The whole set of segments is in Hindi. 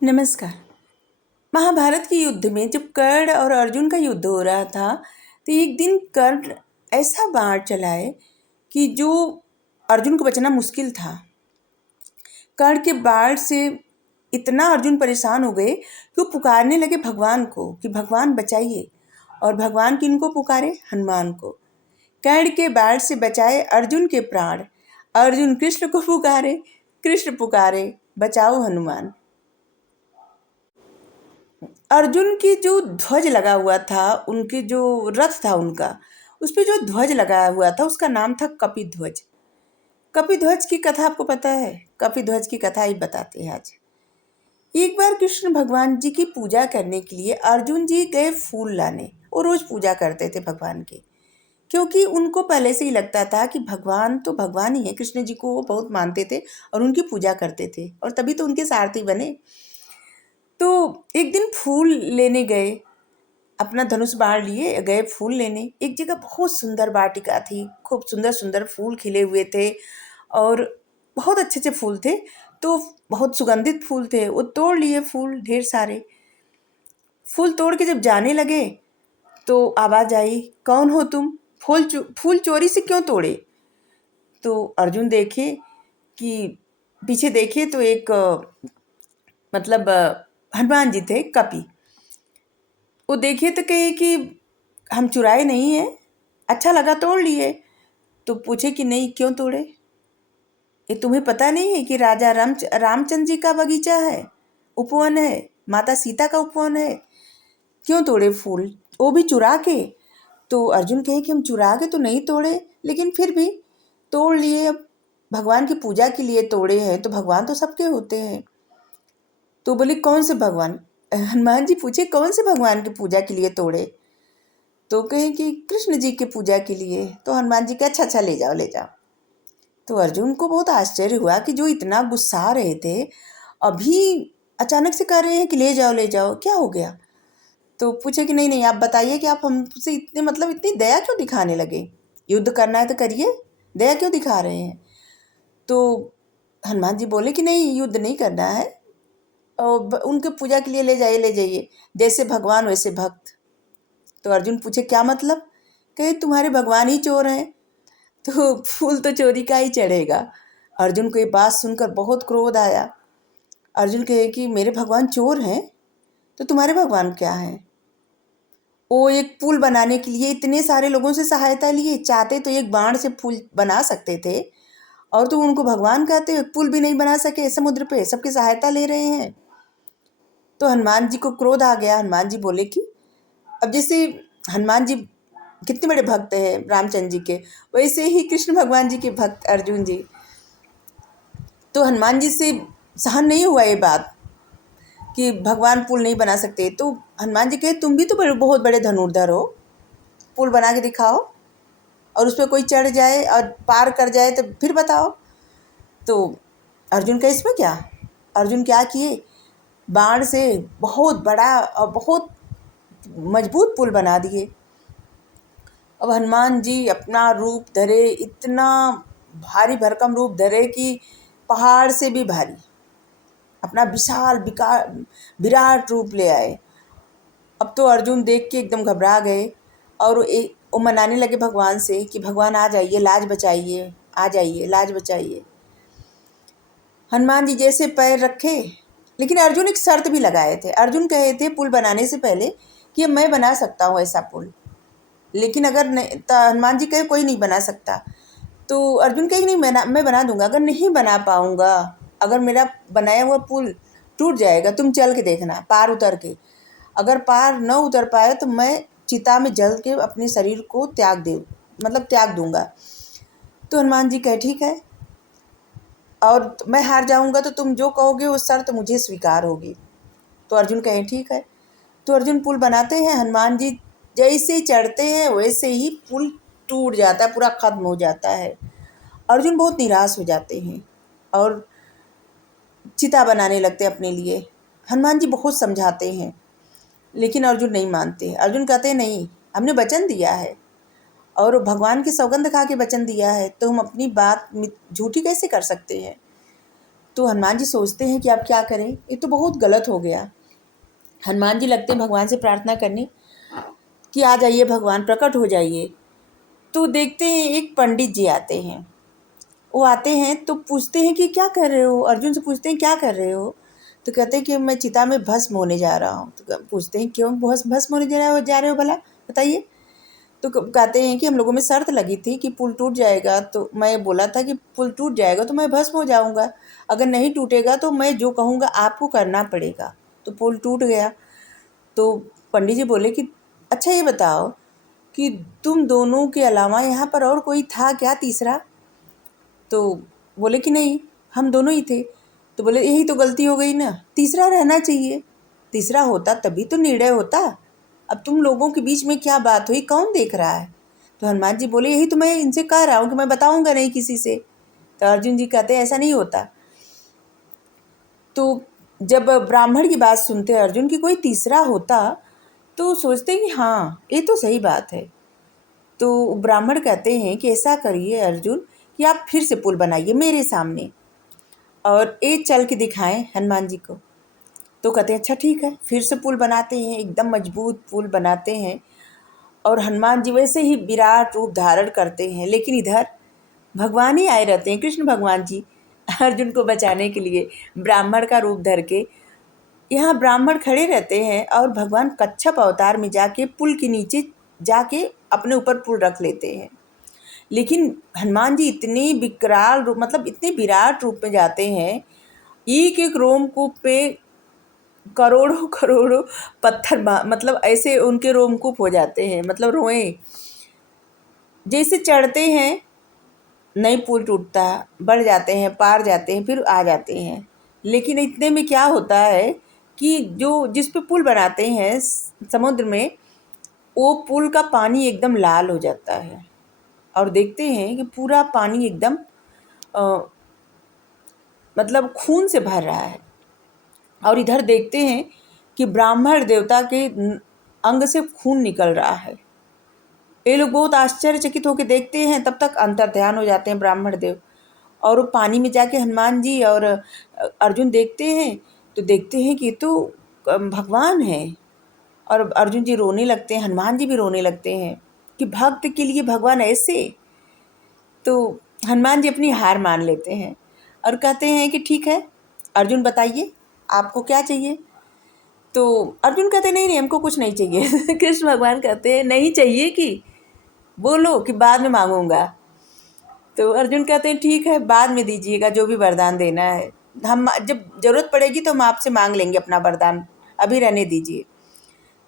नमस्कार। महाभारत के युद्ध में जब कर्ण और अर्जुन का युद्ध हो रहा था, तो एक दिन कर्ण ऐसा बाण चलाए कि जो अर्जुन को बचना मुश्किल था। कर्ण के बाण से इतना अर्जुन परेशान हो गए कि वो पुकारने लगे भगवान को कि भगवान बचाइए। और भगवान किनको पुकारे? हनुमान को। कर्ण के बाण से बचाए अर्जुन के प्राण। अर्जुन कृष्ण को पुकारे, कृष्ण पुकारे बचाओ हनुमान। अर्जुन की जो ध्वज लगा हुआ था, उनके जो रथ था उनका, उस पे जो ध्वज लगाया हुआ था उसका नाम था कपिध्वज। कपिध्वज की कथा आपको पता है? कपिध्वज की कथा ही बताते हैं आज। एक बार कृष्ण भगवान जी की पूजा करने के लिए अर्जुन जी गए फूल लाने। वो रोज पूजा करते थे भगवान की, क्योंकि उनको पहले से ही लगता था कि भगवान तो भगवान ही है। कृष्ण जी को वो बहुत मानते थे और उनकी पूजा करते थे, और तभी तो उनके सारथी बने। तो एक दिन फूल लेने गए, अपना धनुष बाण लिए गए फूल लेने। एक जगह बहुत सुंदर वाटिका थी, खूब सुंदर सुंदर फूल खिले हुए थे और बहुत अच्छे अच्छे फूल थे। तो बहुत सुगंधित फूल थे, वो तोड़ लिए फूल ढेर सारे। फूल तोड़ के जब जाने लगे तो आवाज़ आई, कौन हो तुम? फूल चोरी से क्यों तोड़े? तो अर्जुन देखे कि पीछे देखे तो एक हनुमान जी थे, कपि। वो देखे तो कहे कि हम चुराए नहीं हैं, अच्छा लगा तोड़ लिए। तो पूछे कि नहीं, क्यों तोड़े? ये तुम्हें पता नहीं है कि राजा रामचंद्र जी का बगीचा है, उपवन है, माता सीता का उपवन है, क्यों तोड़े फूल, वो भी चुरा के? तो अर्जुन कहे कि हम चुरा के तो नहीं तोड़े, लेकिन फिर भी तोड़ लिए। अब भगवान की पूजा के लिए तोड़े हैं, तो भगवान तो सबके होते हैं। तो बोले कौन से भगवान? हनुमान जी पूछे कौन से भगवान की पूजा के लिए तोड़े? तो कहे कि कृष्ण जी की पूजा के लिए। तो हनुमान जी कहे अच्छा अच्छा, ले जाओ ले जाओ। तो अर्जुन को बहुत आश्चर्य हुआ कि जो इतना गुस्सा रहे थे, अभी अचानक से कह रहे हैं कि ले जाओ, क्या हो गया? तो पूछे कि नहीं नहीं, आप बताइए कि आप हमसे इतने इतनी दया क्यों दिखाने लगे? युद्ध करना है तो करिए, दया क्यों दिखा रहे हैं? तो हनुमान जी बोले कि नहीं, युद्ध नहीं करना है, और उनके पूजा के लिए ले जाइए ले जाइए, जैसे भगवान वैसे भक्त। तो अर्जुन पूछे क्या मतलब? कहे तुम्हारे भगवान ही चोर हैं, तो फूल तो चोरी का ही चढ़ेगा। अर्जुन को ये बात सुनकर बहुत क्रोध आया। अर्जुन कहे कि मेरे भगवान चोर हैं तो तुम्हारे भगवान क्या हैं? वो एक पुल बनाने के लिए इतने सारे लोगों से सहायता लिए, चाहते तो एक बाण से पुल बना सकते थे, और तुम उनको भगवान कहते हो? पुल भी नहीं बना सके समुद्र पे, सबकी सहायता ले रहे हैं। तो हनुमान जी को क्रोध आ गया। हनुमान जी बोले कि अब जैसे हनुमान जी कितने बड़े भक्त हैं रामचंद्र जी के, वैसे ही कृष्ण भगवान जी के भक्त अर्जुन जी। तो हनुमान जी से सहन नहीं हुआ ये बात कि भगवान पुल नहीं बना सकते। तो हनुमान जी कहे तुम भी तो बहुत बड़े धनुर्धर हो, पुल बना के दिखाओ, और उस पर कोई चढ़ जाए और पार कर जाए तो फिर बताओ। तो अर्जुन का इसमें क्या? अर्जुन क्या किए, बाण से बहुत बड़ा और बहुत मजबूत पुल बना दिए। अब हनुमान जी अपना रूप धरे, इतना भारी भरकम रूप धरे कि पहाड़ से भी भारी, अपना विशाल विराट रूप ले आए। अब तो अर्जुन देख के एकदम घबरा गए, और वो मनाने लगे भगवान से कि भगवान आ जाइए, लाज बचाइए, आ जाइए, लाज बचाइए। हनुमान जी जैसे पैर रखे, लेकिन अर्जुन एक शर्त भी लगाए थे। अर्जुन कहे थे पुल बनाने से पहले कि मैं बना सकता हूँ ऐसा पुल, लेकिन अगर नहीं, तो हनुमान जी कहे कोई नहीं बना सकता। तो अर्जुन कहे नहीं, मैं बना दूंगा। अगर नहीं बना पाऊंगा, अगर मेरा बनाया हुआ पुल टूट जाएगा, तुम चल के देखना पार उतर के, अगर पार न उतर पाए तो मैं चिता में जल के अपने शरीर को त्याग दूंगा। तो हनुमान जी कहे ठीक है, और मैं हार जाऊंगा तो तुम जो कहोगे वो शर्त मुझे स्वीकार होगी। तो अर्जुन कहे ठीक है। तो अर्जुन पुल बनाते हैं, हनुमान जी जैसे ही चढ़ते हैं वैसे ही पुल टूट जाता है, पूरा खत्म हो जाता है। अर्जुन बहुत निराश हो जाते हैं और चिता बनाने लगते हैं अपने लिए। हनुमान जी बहुत समझाते हैं, लेकिन अर्जुन नहीं मानते। अर्जुन कहते हैं नहीं, हमने वचन दिया है, और भगवान की सौगंध खा के वचन दिया है, तो हम अपनी बात झूठी कैसे कर सकते हैं? तो हनुमान जी सोचते हैं कि अब क्या करें, ये तो बहुत गलत हो गया। हनुमान जी लगते हैं भगवान से प्रार्थना करने कि आ जाइए भगवान, प्रकट हो जाइए। तो देखते हैं एक पंडित जी आते हैं। वो आते हैं तो पूछते हैं कि क्या कर रहे हो, अर्जुन से पूछते हैं क्या कर रहे हो। तो कहते हैं कि मैं चिता में भस्म होने जा रहा हूँ। तो पूछते हैं क्यों भस्म होने जा रहे हो भला, बताइए। तो कहते हैं कि हम लोगों में शर्त लगी थी कि पुल टूट जाएगा, तो मैं बोला था कि पुल टूट जाएगा तो मैं भस्म हो जाऊंगा, अगर नहीं टूटेगा तो मैं जो कहूँगा आपको करना पड़ेगा। तो पुल टूट गया। तो पंडित जी बोले कि अच्छा ये बताओ कि तुम दोनों के अलावा यहाँ पर और कोई था क्या तीसरा। तो बोले कि नहीं, हम दोनों ही थे। तो बोले यही तो गलती हो गई ना, तीसरा रहना चाहिए, तीसरा होता तभी तो निर्णय होता। अब तुम लोगों के बीच में क्या बात हुई, कौन देख रहा है। तो हनुमान जी बोले यही तो मैं इनसे कह रहा हूँ कि मैं बताऊंगा नहीं किसी से। तो अर्जुन जी कहते हैं ऐसा नहीं होता। तो जब ब्राह्मण की बात सुनते अर्जुन की कोई तीसरा होता तो सोचते कि हाँ ये तो सही बात है। तो ब्राह्मण कहते हैं कि ऐसा करिए अर्जुन कि आप फिर से पुल बनाइए मेरे सामने और ये चल के दिखाएं हनुमान जी को। तो कहते हैं अच्छा ठीक है, फिर से पुल बनाते हैं, एकदम मजबूत पुल बनाते हैं और हनुमान जी वैसे ही विराट रूप धारण करते हैं। लेकिन इधर भगवान ही आए रहते हैं, कृष्ण भगवान जी अर्जुन को बचाने के लिए ब्राह्मण का रूप धर के यहाँ ब्राह्मण खड़े रहते हैं और भगवान कच्छप अवतार में जाके पुल के नीचे जाके अपने ऊपर पुल रख लेते हैं। लेकिन हनुमान जी इतने विकराल रूप मतलब इतने विराट रूप में जाते हैं, एक एक रोमकूप पे करोड़ों करोड़ों पत्थर मतलब ऐसे उनके रोमकूप हो जाते हैं, मतलब रोए जैसे चढ़ते हैं नहीं पुल टूटता, बढ़ जाते हैं, पार जाते हैं, फिर आ जाते हैं। लेकिन इतने में क्या होता है कि जो जिस पे पुल बनाते हैं समुद्र में, वो पुल का पानी एकदम लाल हो जाता है और देखते हैं कि पूरा पानी एकदम अ, मतलब खून से भर रहा है। और इधर देखते हैं कि ब्राह्मण देवता के अंग से खून निकल रहा है। ये लोग बहुत आश्चर्यचकित होकर देखते हैं, तब तक अंतर्ध्यान हो जाते हैं ब्राह्मण देव। और वो पानी में जाके हनुमान जी और अर्जुन देखते हैं तो देखते हैं कि ये तो भगवान है। और अर्जुन जी रोने लगते हैं, हनुमान जी भी रोने लगते हैं कि भक्त के लिए भगवान ऐसे। तो हनुमान जी अपनी हार मान लेते हैं और कहते हैं कि ठीक है अर्जुन बताइए आपको क्या चाहिए। तो अर्जुन कहते हैं नहीं नहीं हमको कुछ नहीं चाहिए कृष्ण भगवान कहते हैं नहीं चाहिए कि बोलो कि बाद में मांगूंगा। तो अर्जुन कहते हैं ठीक है बाद में दीजिएगा जो भी वरदान देना है, हम जब ज़रूरत पड़ेगी तो हम आपसे मांग लेंगे अपना वरदान, अभी रहने दीजिए।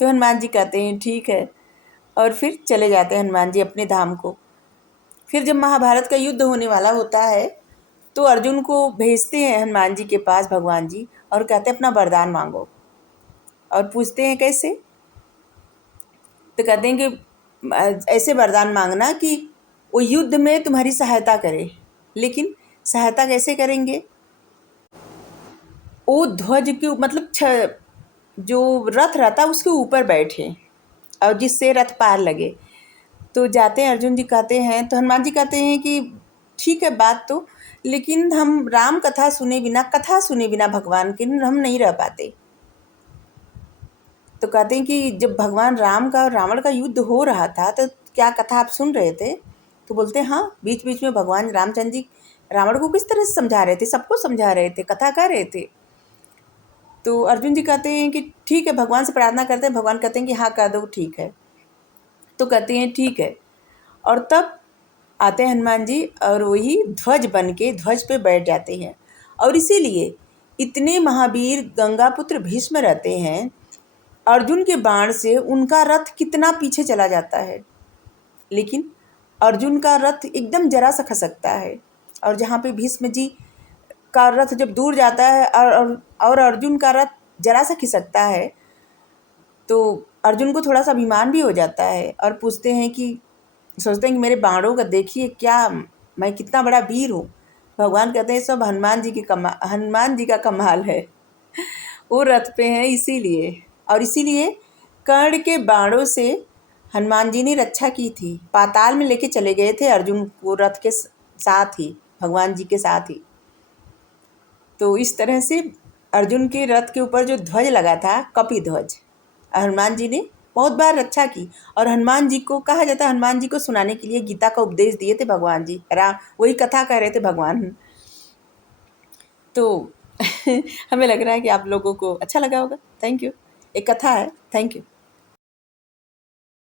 तो हनुमान जी कहते हैं ठीक है और फिर चले जाते हैं हनुमान जी अपने धाम को। फिर जब महाभारत का युद्ध होने वाला होता है तो अर्जुन को भेजते हैं हनुमान जी के पास भगवान जी और कहते हैं अपना वरदान मांगो। और पूछते हैं कैसे। तो कहते हैं कि ऐसे वरदान मांगना कि वो युद्ध में तुम्हारी सहायता करे। लेकिन सहायता कैसे करेंगे, वो ध्वज के मतलब जो रथ रहता है उसके ऊपर बैठे और जिससे रथ पार लगे। तो जाते हैं अर्जुन जी कहते हैं तो हनुमान जी कहते हैं कि ठीक है बात तो, लेकिन हम राम कथा सुने बिना भगवान के हम नहीं रह पाते। तो कहते हैं कि जब भगवान राम का और रावण का युद्ध हो रहा था तो क्या कथा आप सुन रहे थे। तो बोलते हैं हाँ बीच बीच में भगवान रामचंद्र जी रावण को किस तरह से समझा रहे थे, सबको समझा रहे थे, कथा कर रहे थे। तो अर्जुन जी कहते हैं कि ठीक है भगवान से प्रार्थना करते हैं, भगवान कहते हैं कि हाँ कह दो ठीक है। तो कहते हैं ठीक है। और तब आते हैं हनुमान जी और वही ध्वज बन के ध्वज पे बैठ जाते हैं। और इसीलिए इतने महावीर गंगापुत्र भीष्म रहते हैं, अर्जुन के बाण से उनका रथ कितना पीछे चला जाता है, लेकिन अर्जुन का रथ एकदम जरा सा खसकता है। और जहाँ पे भीष्म जी का रथ जब दूर जाता है और अर्जुन का रथ जरा सा खिसकता है तो अर्जुन को थोड़ा सा अभिमान भी हो जाता है और पूछते हैं कि सोचते हैं कि मेरे बाणों का देखिए क्या, मैं कितना बड़ा वीर हूँ। भगवान कहते हैं सब हनुमान जी का कमाल है, वो रथ पे हैं इसीलिए। और इसीलिए कर्ण के बाणों से हनुमान जी ने रक्षा की थी, पाताल में लेके चले गए थे अर्जुन को रथ के साथ ही, भगवान जी के साथ ही। तो इस तरह से अर्जुन के रथ के ऊपर जो ध्वज लगा था, कपि ध्वज, हनुमान जी ने बहुत बार रक्षा की। और हनुमान जी को कहा जाता है, हनुमान जी को सुनाने के लिए गीता का उपदेश दिए थे भगवान जी, राम वही कथा कह रहे थे भगवान। तो हमें लग रहा है कि आप लोगों को अच्छा लगा होगा। Thank you. एक कथा है। Thank you.